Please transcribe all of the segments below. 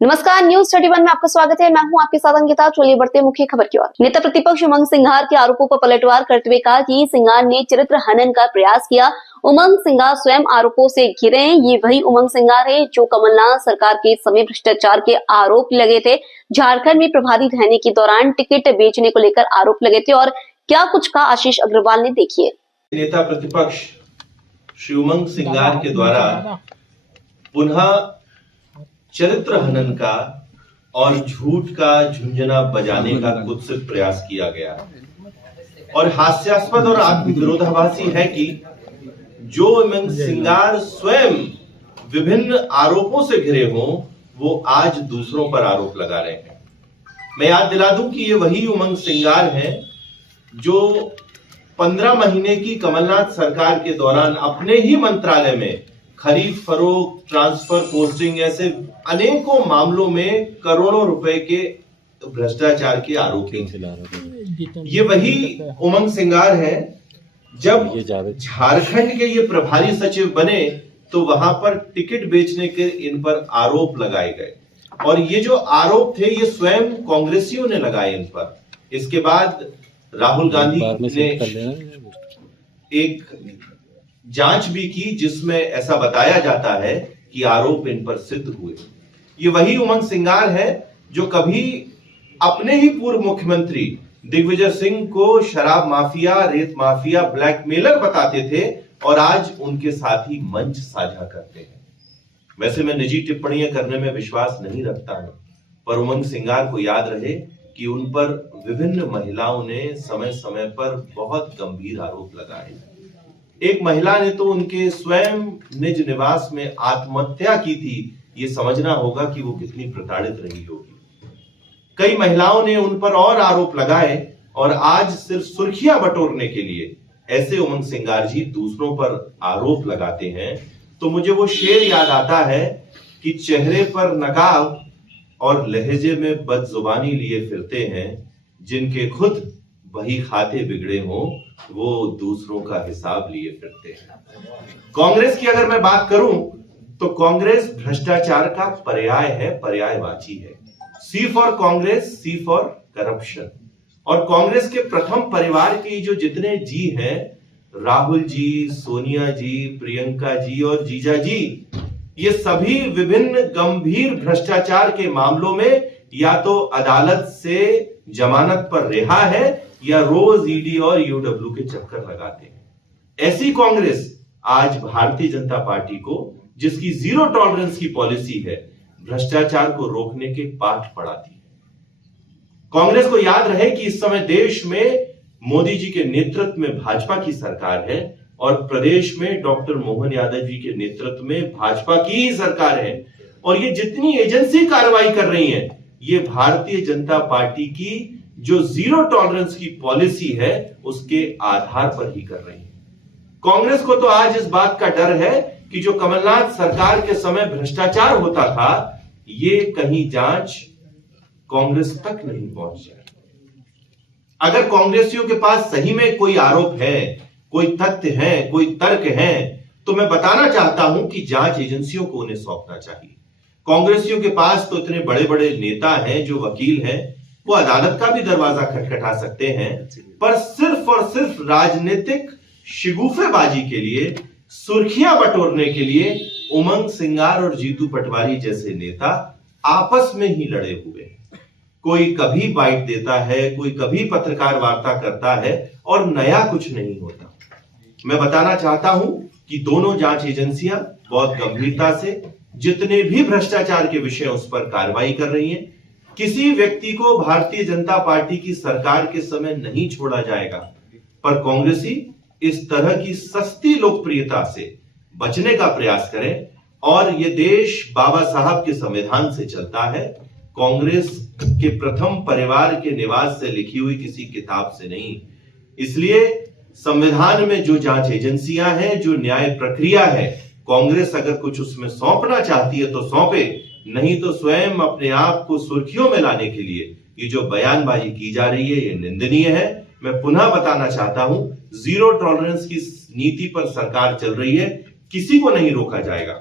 नमस्कार, न्यूज 31 में आपका स्वागत है। मैं हूं आपके साथ अंकिता। चलिए बढ़ते मुख्य खबर की ओर। नेता प्रतिपक्ष उमंग सिंघार के आरोपों पर पलटवार करते हुए कहा कि सिंघार ने चरित्र हनन का प्रयास किया। उमंग सिंघार स्वयं आरोपों से घिरे हैं। ये वही उमंग सिंघार है जो कमलनाथ सरकार के समय भ्रष्टाचार के आरोप लगे थे। झारखंड में प्रभारी रहने के दौरान टिकट बेचने को लेकर आरोप लगे थे और क्या कुछ कहा आशीष अग्रवाल ने, देखिए। नेता प्रतिपक्ष श्री उमंग सिंघार के द्वारा पुनः चरित्र हनन का और झूठ का झुंझुना बजाने का कुत्सित प्रयास किया गया और हास्यास्पद और आत्मविरोधाभासी है कि जो उमंग सिंघार स्वयं विभिन्न आरोपों से घिरे हों, वो आज दूसरों पर आरोप लगा रहे हैं। मैं याद दिला दूं कि ये वही उमंग सिंघार हैं जो 15 महीने की कमलनाथ सरकार के दौरान अपने ही मंत्रालय में खरीद फरोख्त, ट्रांसफर, पोस्टिंग ऐसे अनेकों मामलों में करोड़ों रुपए के भ्रष्टाचार के आरोपी थे। ये वही उमंग सिंघार है जब झारखंड के ये प्रभारी सचिव बने तो वहां पर टिकट बेचने के इन पर आरोप लगाए गए और ये जो आरोप थे ये स्वयं कांग्रेसियों ने लगाए इन पर। इसके बाद राहुल गांधी ने एक जांच भी की जिसमें ऐसा बताया जाता है कि आरोप इन पर सिद्ध हुए। ये वही उमंग सिंघार है जो कभी अपने ही पूर्व मुख्यमंत्री दिग्विजय सिंह को शराब माफिया, रेत माफिया, ब्लैकमेलर बताते थे और आज उनके साथ ही मंच साझा करते हैं। वैसे मैं निजी टिप्पणियां करने में विश्वास नहीं रखता हूं, पर उमंग सिंघार को याद रहे कि उन पर विभिन्न महिलाओं ने समय समय पर बहुत गंभीर आरोप लगाए। एक महिला ने तो उनके स्वयं निज निवास में आत्महत्या की थी। ये समझना होगा कि वो कितनी प्रताड़ित रही होगी। कई महिलाओं ने उन पर और आरोप लगाए और आज सिर्फ सुर्खियां बटोरने के लिए ऐसे उमंग सिंघार जी दूसरों पर आरोप लगाते हैं तो मुझे वो शेर याद आता है कि चेहरे पर नकाब और लहजे में बदजुबानी लिए फिरते हैं, जिनके खुद वही खाते बिगड़े हों वो दूसरों का हिसाब लिए फिरते हैं। कांग्रेस की अगर मैं बात करूं तो कांग्रेस भ्रष्टाचार का पर्याय है, पर्यायवाची है। C for Congress, C for corruption. और कांग्रेस के प्रथम परिवार के जो जितने जी हैं, राहुल जी, सोनिया जी, प्रियंका जी और जीजा जी, ये सभी विभिन्न गंभीर भ्रष्टाचार के मामलों में या तो अदालत से जमानत पर रिहा है या रोज ईडी और यूडब्ल्यू के चक्कर लगाते हैं। ऐसी कांग्रेस आज भारतीय जनता पार्टी को, जिसकी जीरो टॉलरेंस की पॉलिसी है, भ्रष्टाचार को रोकने के पाठ पढ़ाती है। कांग्रेस को याद रहे कि इस समय देश में मोदी जी के नेतृत्व में भाजपा की सरकार है और प्रदेश में डॉक्टर मोहन यादव जी के नेतृत्व में भाजपा की ही सरकार है और ये जितनी एजेंसी कार्रवाई कर रही है ये भारतीय जनता पार्टी की जो जीरो टॉलरेंस की पॉलिसी है उसके आधार पर ही कर रही है। कांग्रेस को तो आज इस बात का डर है कि जो कमलनाथ सरकार के समय भ्रष्टाचार होता था ये कहीं जांच कांग्रेस तक नहीं पहुंच जाए। अगर कांग्रेसियों के पास सही में कोई आरोप है, कोई तथ्य है, कोई तर्क है, तो मैं बताना चाहता हूं कि जांच एजेंसियों को उन्हें सौंपना चाहिए। कांग्रेसियों के पास तो इतने बड़े बड़े नेता हैं, जो वकील हैं, वो अदालत का भी दरवाजा खटखटा सकते हैं, पर सिर्फ और सिर्फ राजनीतिक शिगुफेबाजी के लिए, सुर्खियां बटोरने के लिए उमंग सिंघार और जीतू पटवारी जैसे नेता आपस में ही लड़े हुए हैं। कोई कभी बाइट देता है, कोई कभी पत्रकार वार्ता करता है और नया कुछ नहीं होता। मैं बताना चाहता हूं कि दोनों जांच एजेंसियां बहुत गंभीरता से जितने भी भ्रष्टाचार के विषय उस पर कार्रवाई कर रही हैं। किसी व्यक्ति को भारतीय जनता पार्टी की सरकार के समय नहीं छोड़ा जाएगा, पर कांग्रेसी इस तरह की सस्ती लोकप्रियता से बचने का प्रयास करें और ये देश बाबा साहब के संविधान से चलता है, कांग्रेस के प्रथम परिवार के निवास से लिखी हुई किसी किताब से नहीं। इसलिए संविधान में जो जांच एजेंसियां हैं, जो न्याय प्रक्रिया है, कांग्रेस अगर कुछ उसमें सौंपना चाहती है तो सौंपे, नहीं तो स्वयं अपने आप को सुर्खियों में लाने के लिए ये जो बयानबाजी की जा रही है ये निंदनीय है। मैं पुनः बताना चाहता हूं, जीरो टॉलरेंस की नीति पर सरकार चल रही है, किसी को नहीं रोका जाएगा।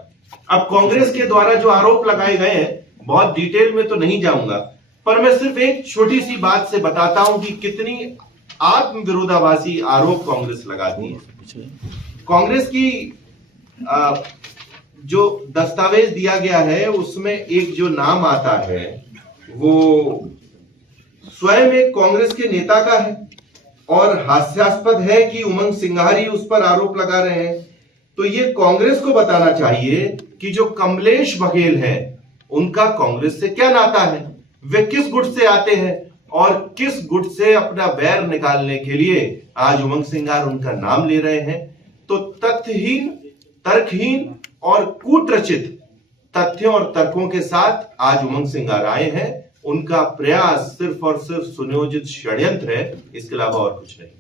अब कांग्रेस के द्वारा जो आरोप लगाए गए हैं बहुत डिटेल में तो नहीं जाऊंगा, पर मैं सिर्फ एक छोटी सी बात से बताता हूं कि कितनी आत्म विरोधाभासी आरोप कांग्रेस लगाती है। कांग्रेस की जो दस्तावेज दिया गया है उसमें एक जो नाम आता है वो स्वयं एक कांग्रेस के नेता का है और हास्यास्पद है कि उमंग सिंघार उस पर आरोप लगा रहे हैं। तो ये कांग्रेस को बताना चाहिए कि जो कमलेश बघेल है उनका कांग्रेस से क्या नाता है, वे किस गुट से आते हैं और किस गुट से अपना बैर निकालने के लिए आज उमंग सिंघार उनका नाम ले रहे हैं। तो तथ्यहीन, तर्कहीन और कूटरचित तथ्यों और तर्कों के साथ आज उमंग सिंघार आए हैं। उनका प्रयास सिर्फ और सिर्फ सुनियोजित षड्यंत्र है, इसके अलावा और कुछ नहीं।